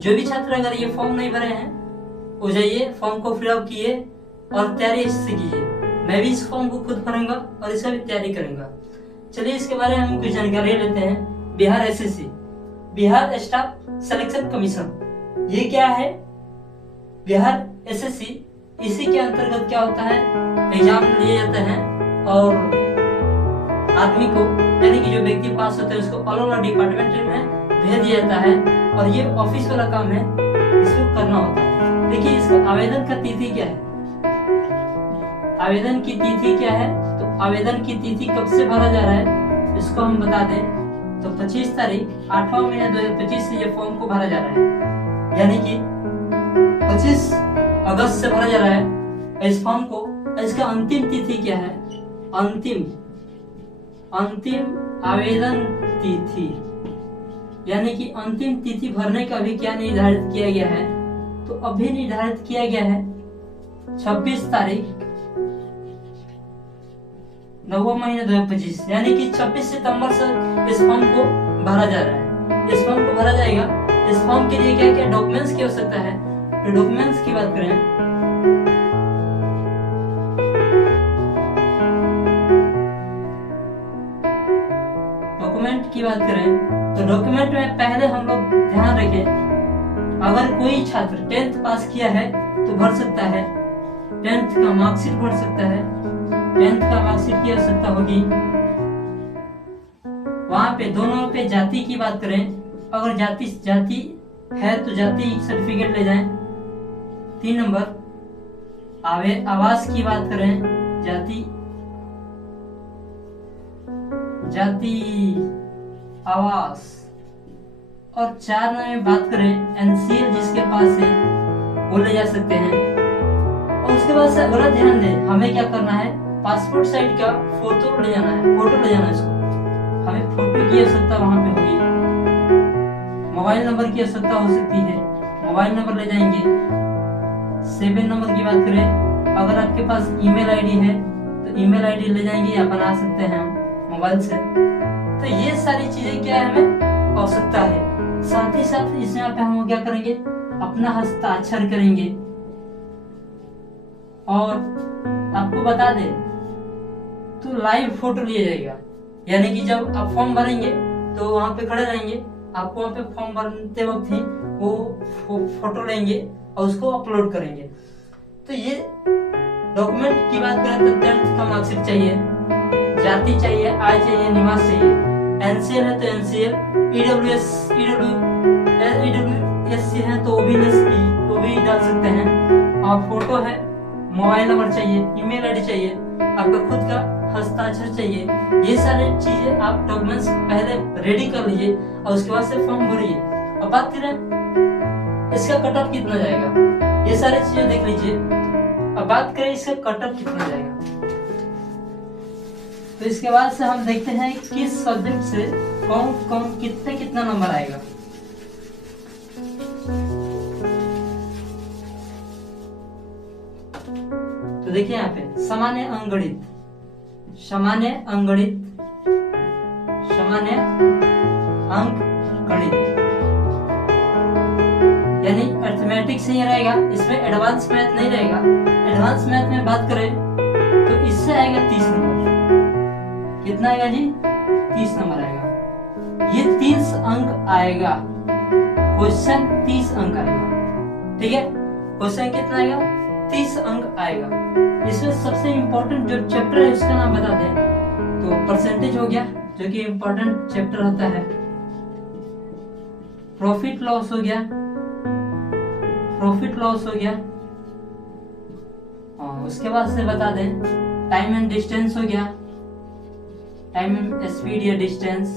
जो भी छात्र अगर ये फॉर्म नहीं भरे हैं वो जाइए फॉर्म को फिलअप किए और तैयारी इससे कीजिए। मैं भी इस फॉर्म को खुद भरूंगा और इसका भी तैयारी करूंगा। चलिए इसके बारे में हम कुछ जानकारी लेते हैं। Bihar SSC, Bihar staff selection commission, ये क्या है? बिहार एसएससी, इसी के अंतर्गत क्या होता है, एग्जाम लिए जाते हैं और आदमी को यानी कि जो व्यक्ति पास होता है उसको अलग अलग डिपार्टमेंट में भेज दिया जाता है और ये ऑफिस वाला काम है, इसको करना होता है। देखिए इसका आवेदन का तिथि क्या है, आवेदन की तिथि क्या है? तो आवेदन की तिथि कब से भरा जा रहा है इसको हम बता दें तो 25 तारीख 8वां महीना 2025 से ये फॉर्म को भरा जा रहा है, यानी कि 25 अगस्त से भरा जा रहा है इस फॉर्म को। इसका अंतिम तिथि क्या है? अंतिम आवेदन तिथि, यानी कि अंतिम तिथि भरने का अभी क्या निर्धारित किया गया है? तो अभी निर्धारित किया गया है 26 तारीख 9वां महीना 2025, यानी कि 26 सितंबर से इस फॉर्म को भरा जा रहा है। इस फॉर्म को भरा जाएगा। इस फॉर्म के लिए क्या क्या डॉक्यूमेंट्स की आवश्यकता है? तो डॉक्यूमेंट्स की बात करें तो डॉक्यूमेंट में पहले हम लोग ध्यान रखें, अगर कोई छात्र 10th पास किया है तो भर सकता है, 10th का मार्कशीट भर सकता है। 10th का मार्कशीट की आवश्यकता होगी। वहां पे दोनों पे जाति की बात करें, अगर जाति है तो जाति सर्टिफिकेट ले जाएं। 3 नंबर आवास की बात करें, जाति आवास। और 4 में बात करें एनसीएल जिसके पास है वो ले जा सकते हैं। और उसके बाद से अगला ध्यान दें, हमें क्या करना है, पासपोर्ट साइज का फोटो ले जाना है, इसको हमें फोटो की आवश्यकता वहां पे होगी। मोबाइल नंबर की आवश्यकता हो सकती है, मोबाइल नंबर ले जाएंगे। 7 नंबर की बात करें, अगर आपके पास ईमेल आईडी है तो ईमेल आईडी ले जाएंगे या बना सकते हैं मोबाइल से। तो ये सारी चीजें क्या है हमें आवश्यकता है। साथ ही साथ इसमें पे हम क्या करेंगे, अपना हस्ताक्षर करेंगे। और आपको बता दें तो लाइव फोटो लिया जाएगा, यानी कि जब आप फॉर्म भरेंगे तो वहां पे खड़े रहेंगे, आपको वहां पे फॉर्म भरते वक्त ही वो फोटो लेंगे और उसको अपलोड करेंगे। तो ये डॉक्यूमेंट की बात करें तो 10th का मार्कशीट चाहिए, जाति चाहिए, आय चाहिए, निवास चाहिए। एनसीएल है तो एनसीएल, ईडब्ल्यूएससी है तो वो भी डाल सकते हैं। और फोटो है, मोबाइल नंबर चाहिए, ईमेल आईडी चाहिए, आपका खुद का हस्ताक्षर चाहिए। ये सारी चीजें आप डॉक्यूमेंट्स पहले रेडी कर लीजिए और उसके बाद से फॉर्म भरिए। अब बात करें इसका कट ऑफ कितना जाएगा, ये सारी चीजें देख लीजिए। अब बात करें इसका कट ऑफ कितना जाएगा, तो इसके बाद से हम देखते हैं किस सब्जेक्ट से कौन कितना नंबर आएगा। तो देखिए यहाँ पे सामान्य अंकगणित, यानी अर्थमेटिक्स ही रहेगा, इसमें एडवांस मैथ नहीं रहेगा। एडवांस मैथ में बात करें तो इससे आएगा 30 नंबर। कितना आएगा जी? 30 नंबर आएगा। ये 30 अंक आएगा, क्वेश्चन 30 अंक आएगा, ठीक है। क्वेश्चन कितना आएगा? 30 अंक आएगा। इसमें सबसे इम्पोर्टेंट जो चैप्टर है उसका नाम बता दें तो परसेंटेज हो गया, जो कि इम्पोर्टेंट चैप्टर होता है। प्रॉफिट लॉस हो गया, और उसके बाद से बता दें टाइम एंड डिस्टेंस हो गया, टाइम स्पीड या डिस्टेंस,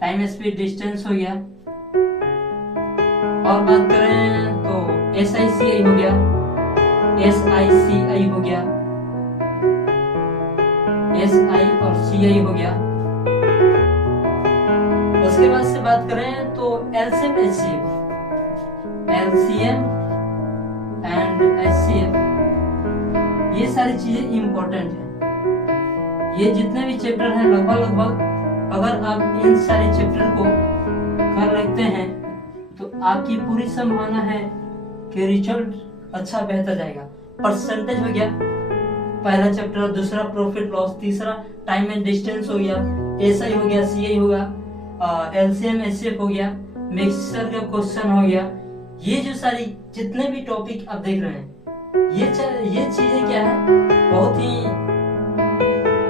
टाइम स्पीड डिस्टेंस हो गया। और बात करें तो SICI हो गया, SICI हो गया, SI और CI हो गया। उसके बाद से बात करें तो LCM एंड HCF, ये सारी चीजें इंपॉर्टेंट है। ये जितने भी चैप्टर हैं लगभग अगर आप इन सारे चैप्टर को कर लेते हैं तो आपकी पूरी संभावना है कि रिजल्ट अच्छा बेहतर जाएगा। परसेंटेज हो गया पहला चैप्टर, दूसरा प्रॉफिट लॉस, तीसरा टाइम एंड डिस्टेंस हो गया, एसआई हो गया, सीआई होगा, एलसीएम एचसीएफ हो गया, मिक्सचर का क्वेश्चन हो गया। ये जो सारी जितने भी टॉपिक आप देख रहे हैं ये चीजें क्या है, बहुत ही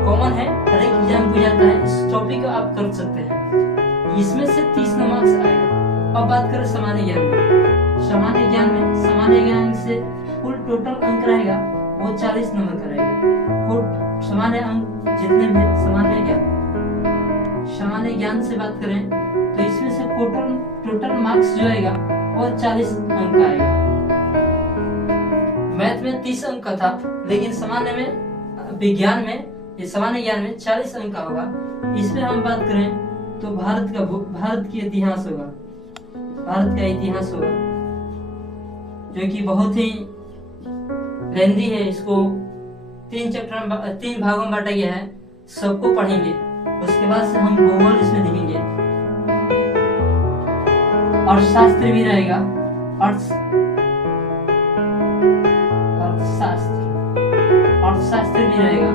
कॉमन है, हर एक एग्जाम को जाता है। इस टॉपिक को आप कर सकते हैं, इसमें से 30 मार्क्स आएगा। अब बात करें सामान्य ज्ञान में। सामान्य ज्ञान से कुल टोटल अंक रहेगा वो 40 नंबर का रहेगा। कुल सामान्य अंक जितने भी सामान्य ज्ञान से बात करें तो इसमें से टोटल मार्क्स जो आएगा वो 40 अंक का आएगा। मैथ में 30 अंक का था, लेकिन सामान्य ज्ञान में 40 अंक का होगा। इसमें हम बात करें तो भारत का इतिहास होगा, जो कि बहुत ही लेंदी है। इसको 3 भागों में बांटा गया है, सबको पढ़ेंगे। उसके बाद से हम भूगोल इसमें देखेंगे, अर्थशास्त्र भी रहेगा, अर्थशास्त्र भी रहेगा,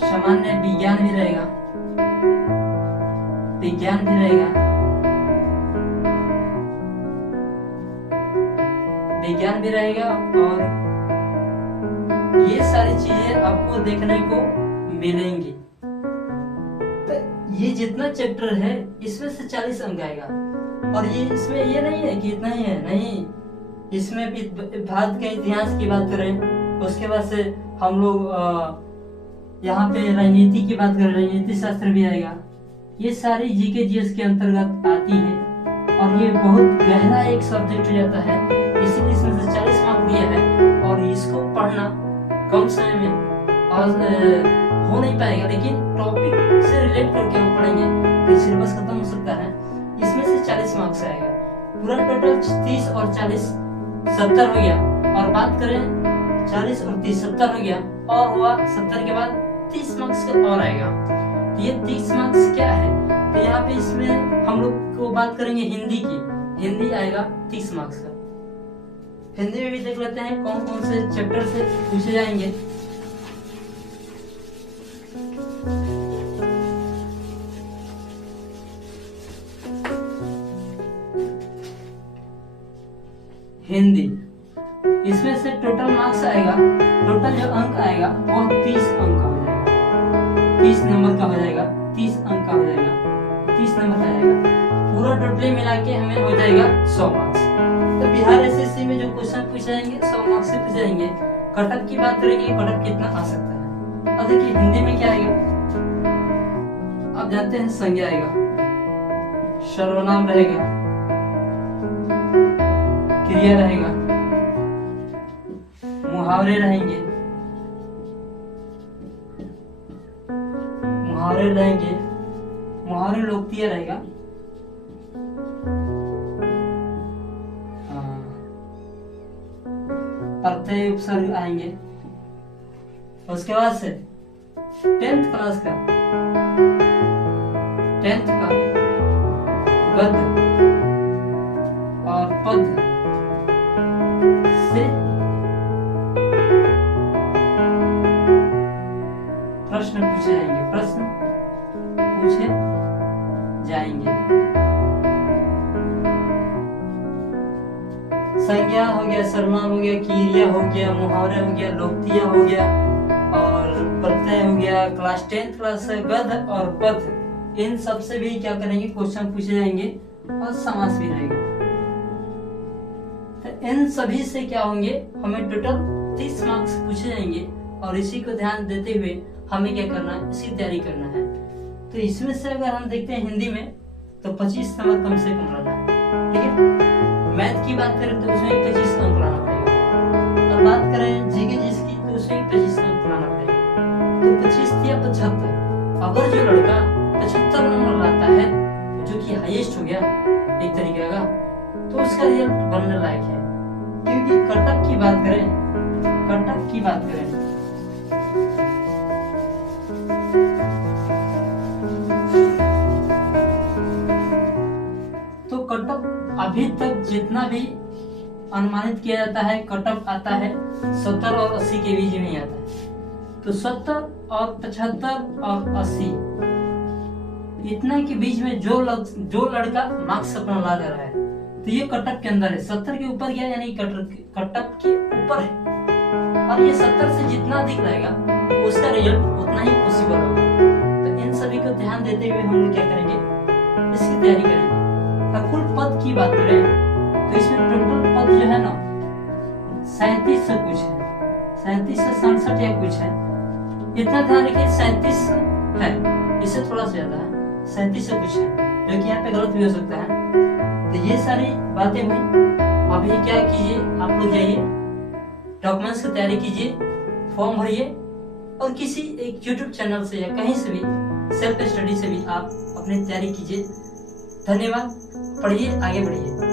सामान्य विज्ञान भी रहेगा, और ये सारी चीजें आपको देखने को मिलेंगी। तो ये जितना चैप्टर है इसमें से 40 अंक आएगा। और इसमें ये नहीं है कि इतना ही है, नहीं, इसमें भी भारत के इतिहास की बात करें, उसके बाद से हम लोग यहाँ पे राजनीति की बात करें, राजनीति शास्त्र भी आएगा। ये सारी जीके जीएस के अंतर्गत आती है और ये बहुत गहरा एक सब्जेक्ट हो जाता है, इसीलिए इसमें से 40 मार्क्स दिया है। और इसको पढ़ना कम समय में हो नहीं पाएगा, लेकिन टॉपिक से रिलेट करके हम पढ़ेंगे तो सिलेबस खत्म हो सकता है। इसमें से 40 मार्क्स आएगा। पूरा टोटल 30 और 40 70 हो गया। और बात करें 40 और 30 70 हो गया, और हुआ 70 के बाद 30 मार्क्स का और आएगा। तो ये 30 मार्क्स क्या है, तो यहाँ पे इसमें हम लोग को बात करेंगे हिंदी की। हिंदी आएगा 30 मार्क्स का। हिंदी में भी देख लेते हैं कौन कौन से चैप्टर से पूछे जाएंगे। हिंदी, इसमें से टोटल मार्क्स आएगा, टोटल जो अंक आएगा वो 30 अंक का हो जाएगा, 30 नंबर का हो जाएगा, 30 अंक का हो जाएगा, 30 नंबर का आएगा। पूरा टोटली मिला के हमें हो जाएगा 100 मार्क्स। तो बिहार एसएससी में जो क्वेश्चन पूछे जाएंगे 100 मार्क्स से पूछे जाएंगे। कटअप की बात करेंगे, कटअप कितना आ सकता है। अब देखिए हिंदी में क्या आएगा, आप जानते हैं संज्ञा आएगा, सर्वनाम रहेगा, क्रिया रहेगा, मुहावरे रहेंगे, मुहावरे लोकप्रिय रहेगा, प्रत्यय उपसर्ग आएंगे। उसके बाद से 10th क्लास का गद्य और पद्य से प्रश्न पूछे जाएंगे। संज्ञा हो गया, सर्वनाम हो गया, क्रिया हो गया, मुहावरे हो गया, लोकप्रिय हो गया, और प्रत्यय हो गया। क्लास 10th क्लास से गद्य और पद्य, इन सब से भी क्या करेंगे, क्वेश्चन पूछे जाएंगे और समास भी रहेगा। तो इन सभी से क्या होंगे, हमें टोटल 30 मार्क्स पूछे जाएंगे। और इसी को ध्यान देते हुए हमें क्या करना है, इसकी तैयारी करना है। तो इसमें से अगर हम देखते हैं हिंदी में तो 25 नंबर कम से कम लाना है, ठीक है। मैथ की बात करें तो उसमें 25 अंक लाना पड़ेगा। और बात करें जीके जिसकी तो उसमें 25 अंक लाना पड़ेगा। तो 25 या 75, अगर जो लड़का 75 नंबर लाता है, जो कि हाईएस्ट हो गया एक तरीके का, तो उसका रिजल्ट बनने लायक है। क्योंकि कटअप की बात करें तो कट ऑफ अभी तक जितना भी अनुमानित किया जाता है, कट ऑफ आता है 70 और 80 के बीच में ही आता है। तो 70 और 75 और 80 इतना के बीच में जो लड़का मार्क्स अपना ला ले रहा है, तो ये कट ऑफ के अंदर है। 70 के ऊपर गया यानी कट ऑफ के ऊपर है, और ये 70 से जितना अधिक रहेगा उसका रिजल्ट उतना ही पॉसिबल होगा। तो इन सभी को ध्यान देते हुए हम लोग क्या करेंगे, इसकी तैयारी करेंगे। कुल पद की बात करें तो इसमें टोटल पद जो है ना 3700 कुछ है, 3767 या कुछ है। इतना ध्यान रखिए 37 है, इससे थोड़ा सा ज्यादा है, 3700 कुछ है, जो कि यहाँ पे गलत भी हो सकता है। तो ये सारी बातें हुई। अभी क्या कीजिए, आप लोग जाइए डॉक्यूमेंट्स की तैयारी कीजिए, फॉर्म भरिए, और किसी एक यूट्यूब चैनल से या कहीं से भी सेल्फ स्टडी से भी आप अपनी तैयारी कीजिए। धन्यवाद। पढ़िए, आगे बढ़िए।